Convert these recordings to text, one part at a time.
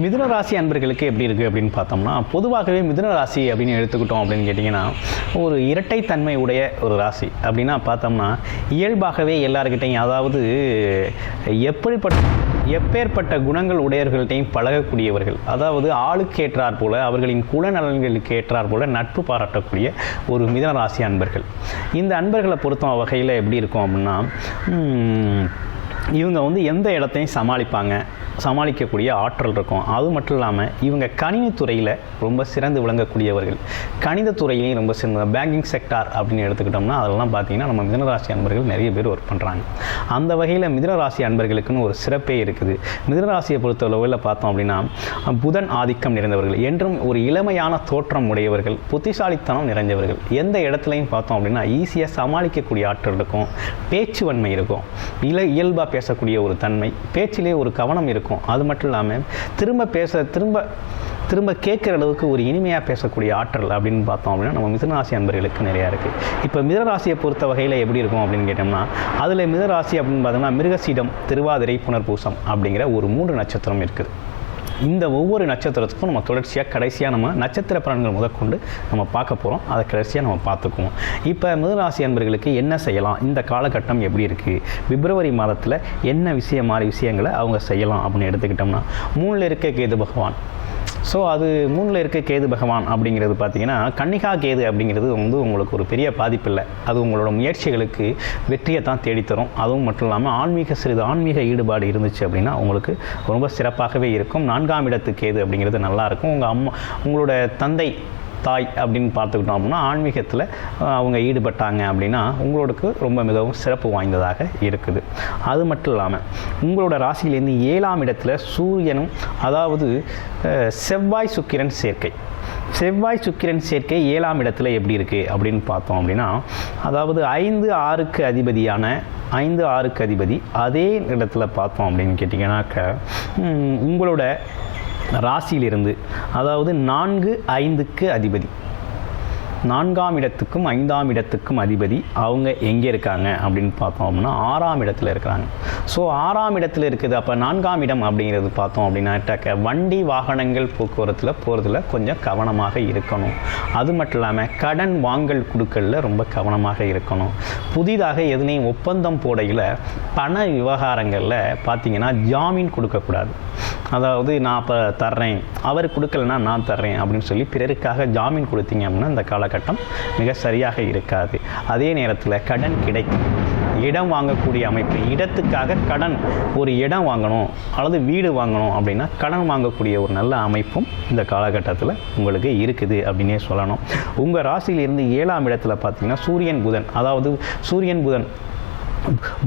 மிதுன ராசி அன்பர்களுக்கு எப்படி இருக்குது அப்படின்னு பார்த்தோம்னா பொதுவாகவே மிதுன ராசி அப்படின்னு எடுத்துக்கிட்டோம் அப்படின்னு கேட்டிங்கன்னா ஒரு இரட்டைத்தன்மை உடைய ஒரு ராசி. அப்படின்னா பார்த்தோம்னா இயல்பாகவே எல்லாருக்கிட்டையும் அதாவது எப்படிப்பட்ட எப்பேற்பட்ட குணங்கள் உடையவர்கள்ட்டையும் பழகக்கூடியவர்கள் அதாவது ஆளுக்கு ஏற்றார் போல அவர்களின் குணநலன்களுக்கு ஏற்றார் போல நட்பு பாராட்டக்கூடிய ஒரு மிதன ராசி அன்பர்கள். இந்த அன்பர்களை பொறுத்த வகையில் எப்படி இருக்கும் அப்படின்னா இவங்க வந்து எந்த இடத்தையும் சமாளிப்பாங்க. சமாளிக்கக்கூடிய ஆற்றல் இருக்கும். அது மட்டும் இல்லாமல் இவங்க கணினித்துறையில் ரொம்ப சிறந்து விளங்கக்கூடியவர்கள். கணிதத்துறையிலையும் ரொம்ப சிறந்த பேங்கிங் செக்டார் அப்படின்னு எடுத்துக்கிட்டோம்னா அதெல்லாம் பார்த்தீங்கன்னா நம்ம மிதனராசி அன்பர்கள் நிறைய பேர் ஒர்க் பண்ணுறாங்க அந்த வகையில் மிதனராசி அன்பர்களுக்குன்னு ஒரு சிறப்பே இருக்குது. மிதனராசியை பொறுத்தளவில் பார்த்தோம் அப்படின்னா புதன் ஆதிக்கம் நிறைந்தவர்கள் என்றும் ஒரு இளமையான தோற்றம் உடையவர்கள் புத்திசாலித்தனம் நிறைஞ்சவர்கள். எந்த இடத்துலையும் பார்த்தோம் அப்படின்னா ஈஸியாக சமாளிக்கக்கூடிய ஆற்றல் இருக்கும். பேச்சுவன்மை இருக்கும். இல இயல்பாக பேசக்கூடிய ஒரு தன்மை பேச்சிலே ஒரு கவனம் இருக்கும். அது மட்டும் இல்லாமல் திரும்ப பேச திரும்ப திரும்ப கேட்குற அளவுக்கு ஒரு இனிமையாக பேசக்கூடிய ஆற்றல் அப்படின்னு பார்த்தோம் அப்படின்னா நம்ம மிதனராசி அன்பர்களுக்கு நிறையா இருக்குது இப்போ மிதராசியை பொறுத்த வகையில் எப்படி இருக்கும் அப்படின்னு கேட்டோம்னா அதில் மிதராசி அப்படின்னு பார்த்தோம்னா மிருகசீடம் திருவாதிரை புனர்பூசம் அப்படிங்கிற ஒரு மூன்று நட்சத்திரம் இருக்குது. இந்த ஒவ்வொரு நட்சத்திரத்துக்கும் நம்ம தொடர்ச்சியாக கடைசியாக நம்ம நட்சத்திர பலன்கள் முதற்கொண்டு நம்ம பார்க்க போகிறோம் அதை கடைசியாக நம்ம பார்த்துக்குவோம். இப்போ மிதராசி அன்பர்களுக்கு என்ன செய்யலாம்? இந்த காலகட்டம் எப்படி இருக்குது பிப்ரவரி மாதத்தில் என்ன விஷயம் மாதிரி விஷயங்களை அவங்க செய்யலாம் அப்படின்னு எடுத்துக்கிட்டோம்னா மூணில் இருக்க கேது பகவான். ஸோ அது மூணில் இருக்க கேது பகவான் அப்படிங்கிறது பார்த்தீங்கன்னா கன்னிகா கேது அப்படிங்கிறது வந்து உங்களுக்கு ஒரு பெரிய பாதிப்பு இல்லை. அது உங்களோட முயற்சிகளுக்கு வெற்றியை தான் தேடித்தரும். அதுவும் மட்டும் இல்லாமல் ஆன்மீக சிறிது ஆன்மீக ஈடுபாடு இருந்துச்சு அப்படின்னா உங்களுக்கு ரொம்ப சிறப்பாகவே இருக்கும். நான்காம் ஐந்தாம் இடத்துக்கு ஏது அப்படிங்கிறது நல்லாயிருக்கும். உங்கள் அம்மா உங்களோட தந்தை தாய் அப்படின்னு பார்த்துக்கிட்டோம் அப்படின்னா ஆன்மீகத்தில் அவங்க ஈடுபட்டாங்க அப்படின்னா உங்களுக்கு ரொம்ப மிகவும் சிறப்பு வாய்ந்ததாக இருக்குது. அது மட்டும் இல்லாமல் உங்களோட ராசியிலேருந்து ஏழாம் இடத்துல சூரியனும் அதாவது செவ்வாய் சுக்கிரன் சேர்க்கை. செவ்வாய் சுக்கிரன் சேர்க்கை ஏழாம் இடத்துல எப்படி இருக்குது அப்படின்னு பார்த்தோம் அப்படின்னா அதாவது ஐந்து ஆறுக்கு அதிபதியான ஐந்து ஆறுக்கு அதிபதி. அதே இடத்துல பார்த்தோம் அப்படின்னு கேட்டிங்கன்னாக்க உங்களோட ராசியிலிருந்து அதாவது நான்கு ஐந்துக்கு அதிபதி. நான்காம் இடத்துக்கும் ஐந்தாம் இடத்துக்கும் அதிபதி அவங்க எங்கே இருக்காங்க அப்படின்னு பார்த்தோம் அப்படின்னா ஆறாம் இடத்துல இருக்கிறாங்க. ஸோ ஆறாம் இடத்துல இருக்குது. அப்போ நான்காம் இடம் அப்படிங்கிறது பார்த்தோம் அப்படின்னாட்டாக்க வண்டி வாகனங்கள் போக்குவரத்தில் போகிறதுல கொஞ்சம் கவனமாக இருக்கணும். அது மட்டும் இல்லாமல் கடன் வாங்கல் கொடுக்கலில் ரொம்ப கவனமாக இருக்கணும். புதிதாக எதுனையும் ஒப்பந்தம் போடையில் பண விவகாரங்களில் பார்த்தீங்கன்னா ஜாமீன் கொடுக்கக்கூடாது அதாவது நான் அப்போ தர்றேன். அவர் கொடுக்கலன்னா நான் தர்றேன். அப்படின்னு சொல்லி பிறருக்காக ஜாமீன் கொடுத்தீங்க அப்படின்னா அந்த கால காலகட்டம் மிக சரியாக இருக்காது. அதே நேரத்தில் கடன் கிடைக்கும். இடம் வாங்கக்கூடிய அமைப்பு இடத்துக்காக கடன் ஒரு இடம் வாங்கணும் அல்லது வீடு வாங்கணும் அப்படின்னா கடன் வாங்கக்கூடிய ஒரு நல்ல அமைப்பும் இந்த காலகட்டத்தில் உங்களுக்கு இருக்குது அப்படின்னே சொல்லணும். உங்கள் ராசியிலிருந்து ஏழாம் இடத்துல பார்த்தீங்கன்னா சூரியன் புதன். அதாவது சூரியன் புதன்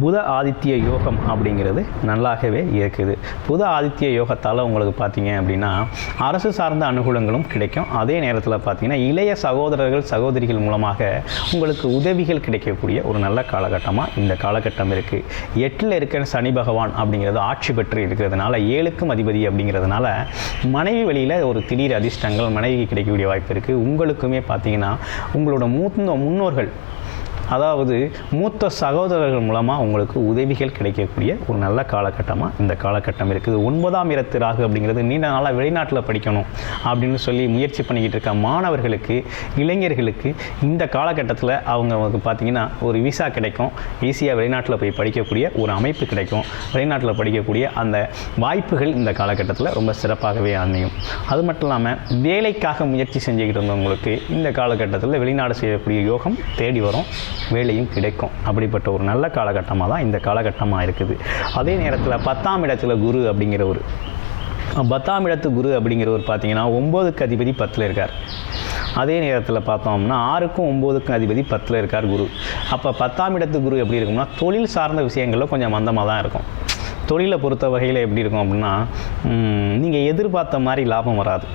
புத ஆதித்ய யோகம் அப்படிங்கிறது நல்லாகவே இருக்குது. புத ஆதித்ய யோகத்தால் உங்களுக்கு பார்த்தீங்க அப்படின்னா அரசு சார்ந்த அனுகூலங்களும் கிடைக்கும். அதே நேரத்தில் பார்த்தீங்கன்னா இளைய சகோதரர்கள் சகோதரிகள் மூலமாக உங்களுக்கு உதவிகள் கிடைக்கக்கூடிய ஒரு நல்ல காலகட்டமாக இந்த காலகட்டம் இருக்குது எட்டில் இருக்கிற சனி பகவான் அப்படிங்கிறது ஆட்சி பெற்று இருக்கிறதுனால ஏழுக்கும் அதிபதி அப்படிங்கிறதுனால மனைவி வழியில் ஒரு திடீர் அதிர்ஷ்டங்கள் மனைவிக்கு கிடைக்கக்கூடிய வாய்ப்பு இருக்குது உங்களுக்குமே பார்த்தீங்கன்னா உங்களோட மூத்த முன்னோர்கள் அதாவது மூத்த சகோதரர்கள் மூலமாக உங்களுக்கு உதவிகள் கிடைக்கக்கூடிய ஒரு நல்ல காலகட்டமாக இந்த காலகட்டம் இருக்குது. ஒன்பதாம் இடத்து ராகு அப்படிங்கிறது நீண்ட நாளாக வெளிநாட்டில் படிக்கணும் அப்படின்னு சொல்லி முயற்சி பண்ணிக்கிட்டு இருக்க மாணவர்களுக்கு இளைஞர்களுக்கு இந்த காலகட்டத்தில் அவங்க பார்த்திங்கன்னா ஒரு விசா கிடைக்கும். ஈஸியாக வெளிநாட்டில் போய் படிக்கக்கூடிய ஒரு அமைப்பு கிடைக்கும். வெளிநாட்டில் படிக்கக்கூடிய அந்த வாய்ப்புகள் இந்த காலகட்டத்தில் ரொம்ப சிறப்பாகவே அமையும். அது மட்டும் இல்லாமல் வேலைக்காக முயற்சி செஞ்சுக்கிட்டு இருந்தவங்களுக்கு இந்த காலகட்டத்தில் வெளிநாடு செய்யக்கூடிய யோகம் தேடி வரும். வேலையும் கிடைக்கும். அப்படிப்பட்ட ஒரு நல்ல காலகட்டமாக தான் இந்த காலகட்டமாக இருக்குது. அதே நேரத்தில் பத்தாம் இடத்துல குரு அப்படிங்கிற ஒரு பத்தாம் இடத்து குரு அப்படிங்கிறவர் பார்த்தீங்கன்னா ஒம்போதுக்கு அதிபதி பத்தில் இருக்கார். அதே நேரத்தில் பார்த்தோம்னா ஆறுக்கும் ஒம்போதுக்கும் அதிபதி பத்தில் இருக்கார் குரு. அப்போ பத்தாம் இடத்து குரு எப்படி இருக்கும்னா தொழில் சார்ந்த விஷயங்களில் கொஞ்சம் மந்தமாக தான் இருக்கும். தொழிலை பொறுத்த வகையில் எப்படி இருக்கும் அப்படின்னா நீங்கள் எதிர்பார்த்த மாதிரி லாபம் வராது.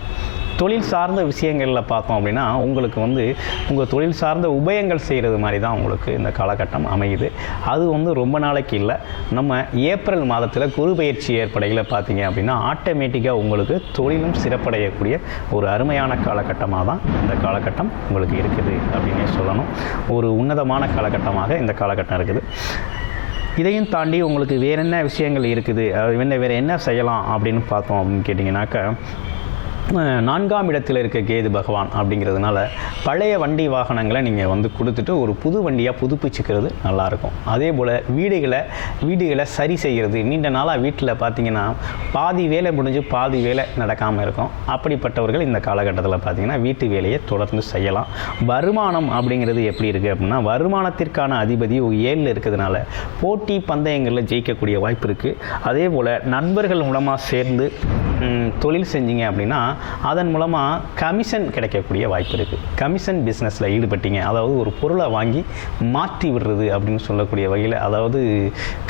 தொழில் சார்ந்த விஷயங்களில் பார்த்தோம் அப்படின்னா உங்களுக்கு வந்து உங்கள் தொழில் சார்ந்த உபயங்கள் செய்கிறது மாதிரி தான் உங்களுக்கு இந்த காலகட்டம் அமையுது. அது வந்து ரொம்ப நாளைக்கு இல்லை. நம்ம ஏப்ரல் மாதத்தில் குரு பயிற்சி ஏற்படையில் பார்த்தீங்க அப்படின்னா ஆட்டோமேட்டிக்காக உங்களுக்கு தொழிலும் சிறப்படையக்கூடிய ஒரு அருமையான காலகட்டமாக தான் இந்த காலகட்டம் உங்களுக்கு இருக்குது அப்படின்னே சொல்லணும். ஒரு உன்னதமான காலகட்டமாக இந்த காலகட்டம் இருக்குது. இதையும் தாண்டி உங்களுக்கு வேற என்ன விஷயங்கள் இருக்குது? அது என்ன வேறு என்ன செய்யலாம் அப்படின்னு பார்த்தோம் அப்படின்னு கேட்டிங்கனாக்கா நான்காம் இடத்தில் இருக்க கேது பகவான் அப்படிங்கிறதுனால பழைய வண்டி வாகனங்களை நீங்கள் வந்து கொடுத்துட்டு ஒரு புது வண்டியாக புதுப்பிச்சுக்கிறது நல்லாயிருக்கும். அதே போல் வீடுகளை வீடுகளை சரி செய்கிறது. நீண்ட நாளாக வீட்டில் பார்த்தீங்கன்னா பாதி வேலை முடிஞ்சு பாதி வேலை நடக்காமல் இருக்கும். அப்படிப்பட்டவர்கள் இந்த காலகட்டத்தில் பார்த்தீங்கன்னா வீட்டு வேலையை தொடர்ந்து செய்யலாம். வருமானம் அப்படிங்கிறது எப்படி இருக்குது அப்படின்னா வருமானத்திற்கான அதிபதி ஏழில் இருக்கிறதுனால போட்டி பந்தயங்களில் ஜெயிக்கக்கூடிய வாய்ப்பு இருக்குது அதே போல் நண்பர்கள் மூலமாக சேர்ந்து தொழில் செஞ்சீங்க அப்படின்னா அதன் மூலமாக கமிஷன் கிடைக்கக்கூடிய வாய்ப்பு இருக்குது கமிஷன் பிஸ்னஸில் ஈடுபட்டீங்க. அதாவது ஒரு பொருளை வாங்கி மாற்றி விடுறது அப்படின்னு சொல்லக்கூடிய வகையில் அதாவது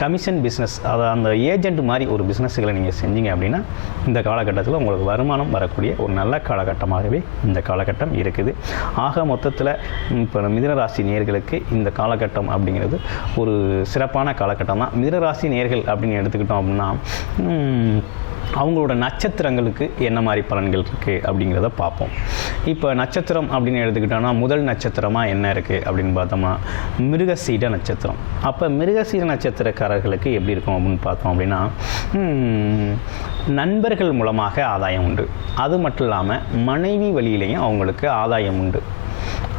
கமிஷன் பிஸ்னஸ் அதை அந்த ஏஜென்ட் மாதிரி ஒரு பிஸ்னஸ்களை நீங்கள் செஞ்சீங்க அப்படின்னா இந்த காலகட்டத்தில் உங்களுக்கு வருமானம் வரக்கூடிய ஒரு நல்ல காலகட்டமாகவே இந்த காலகட்டம் இருக்குது. ஆக மொத்தத்தில் இப்போ மிதனராசி நேர்களுக்கு இந்த காலகட்டம் அப்படிங்கிறது ஒரு சிறப்பான காலகட்டம் தான் மிதனராசி நேர்கள் அப்படின்னு எடுத்துக்கிட்டோம் அப்படின்னா அவங்களோட நட்சத்திரங்களுக்கு என்ன மாதிரி பலன்கள் இருக்குது அப்படிங்கிறத பார்ப்போம். இப்போ நட்சத்திரம் அப்படின்னு எடுத்துக்கிட்டோம்னா முதல் நட்சத்திரமாக என்ன இருக்குது அப்படின்னு பார்த்தோம்னா மிருகசீட நட்சத்திரம். அப்போ மிருகசீட நட்சத்திரக்காரர்களுக்கு எப்படி இருக்கும் அப்படின்னு பார்த்தோம் அப்படின்னா நண்பர்கள் மூலமாக ஆதாயம் உண்டு. அது மட்டும் இல்லாமல் மனைவி வழியிலையும் அவங்களுக்கு ஆதாயம் உண்டு.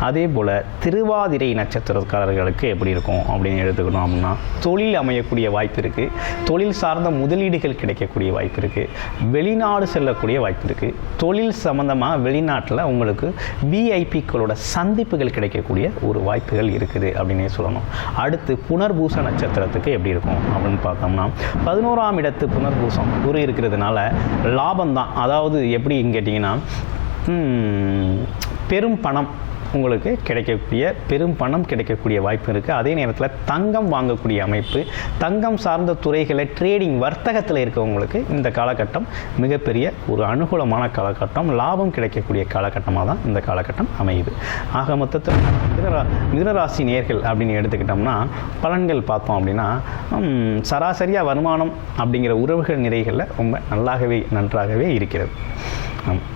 அதே போல் திருவாதிரை நட்சத்திரக்காரர்களுக்கு எப்படி இருக்கும் அப்படின்னு எடுத்துக்கணும் அப்படின்னா தொழில் அமையக்கூடிய வாய்ப்பு இருக்குது தொழில் சார்ந்த முதலீடுகள் கிடைக்கக்கூடிய வாய்ப்பு இருக்குது வெளிநாடு செல்லக்கூடிய வாய்ப்பு இருக்குது தொழில் சம்மந்தமாக வெளிநாட்டில் உங்களுக்கு விஐபிக்களோட சந்திப்புகள் கிடைக்கக்கூடிய ஒரு வாய்ப்புகள் இருக்குது அப்படின்னே சொல்லணும். அடுத்து புனர்பூச நட்சத்திரத்துக்கு எப்படி இருக்கும் அப்படின்னு பார்த்தோம்னா பதினோராம் இடத்து புனர்பூசம் குரு இருக்கிறதுனால லாபம் தான் அதாவது எப்படின்னு கேட்டிங்கன்னா பெரும் பணம் உங்களுக்கு கிடைக்கக்கூடிய பெரும் பணம் கிடைக்கக்கூடிய வாய்ப்பு இருக்குது அதே நேரத்தில் தங்கம் வாங்கக்கூடிய அமைப்பு தங்கம் சார்ந்த துறைகளை ட்ரேடிங் வர்த்தகத்தில் இருக்கவங்களுக்கு இந்த காலகட்டம் மிகப்பெரிய ஒரு அனுகூலமான காலகட்டம். லாபம் கிடைக்கக்கூடிய காலகட்டமாக தான் இந்த காலகட்டம் அமையுது. ஆக மொத்தத்தில் மிதனரா மிதனராசி நேர்கள் அப்படின்னு எடுத்துக்கிட்டோம்னா பலன்கள் பார்த்தோம் அப்படின்னா சராசரியாக வருமானம் அப்படிங்கிற உறவுகள் நிறைகளில் ரொம்ப நல்லாகவே நன்றாகவே இருக்கிறது. ஆமாம்